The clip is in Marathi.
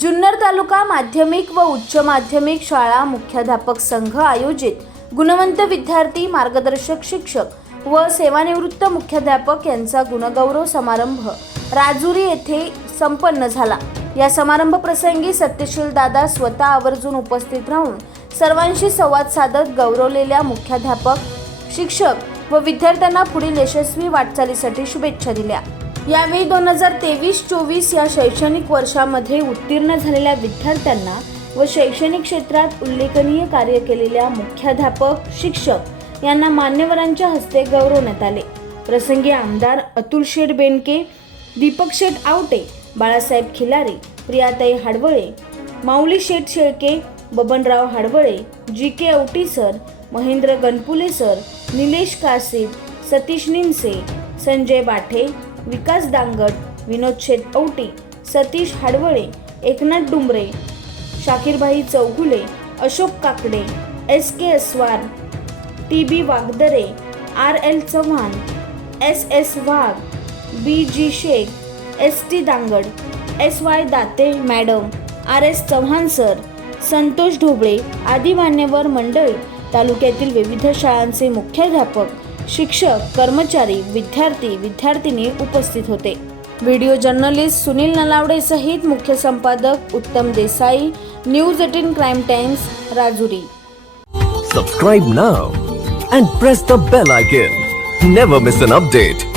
जुन्नर तालुका माध्यमिक व उच्च माध्यमिक शाळा मुख्याध्यापक संघ आयोजित. गुणवंत विद्यार्थी मार्गदर्शक शिक्षक व सेवानिवृत्त मुख्याध्यापक यांचा गुणगौरव समारंभ राजुरी येथे संपन्न झाला. या समारंभ प्रसंगी सत्यशील दादा स्वतः आवर्जून उपस्थित राहून सर्वांशी संवाद साधत गौरवलेल्या मुख्याध्यापक शिक्षक व विद्यार्थ्यांना पुढील यशस्वी वाटचालीसाठी शुभेच्छा दिल्या. यावेळी दोन हजार तेवीस चोवीस या शैक्षणिक वर्षामध्ये उत्तीर्ण झालेल्या विद्यार्थ्यांना व शैक्षणिक क्षेत्रात उल्लेखनीय कार्य केलेल्या मुख्याध्यापक शिक्षक यांना मान्यवरांच्या हस्ते गौरवण्यात आले. प्रसंगी आमदार Atul Sheth Benke Deepak Sheth Awate Balasaheb Khilare Priyatai Hadwale Mauli Sheth Shelke Babanrao Hadwale G K Auti sir Mahendra Ganpule sir Nilesh Kasid Satish Nimse Sanjay Bathe Vikas Dangat Vinod Sheth Auti Satish Hadwale Eknath Dumbare Shakirbhai Chougule Ashok Kakade S K Aswar T B Wagdare R L Chavan S S Wagh B G Shaikh S T Dangad S Y Date madam R S Chavan sir Santosh Dhoble आदी मान्यवर मंडळी तालुक्यातील विविध शाळांचे मुख्याध्यापक शिक्षक कर्मचारी विद्यार्थी विद्यार्थिनी उपस्थित होते. व्हिडिओ जर्नलिस्ट सुनील नलावडे सहित मुख्य संपादक Uttam Desai news eighteen crime times Rajuri. Subscribe now and press the bell icon never miss an update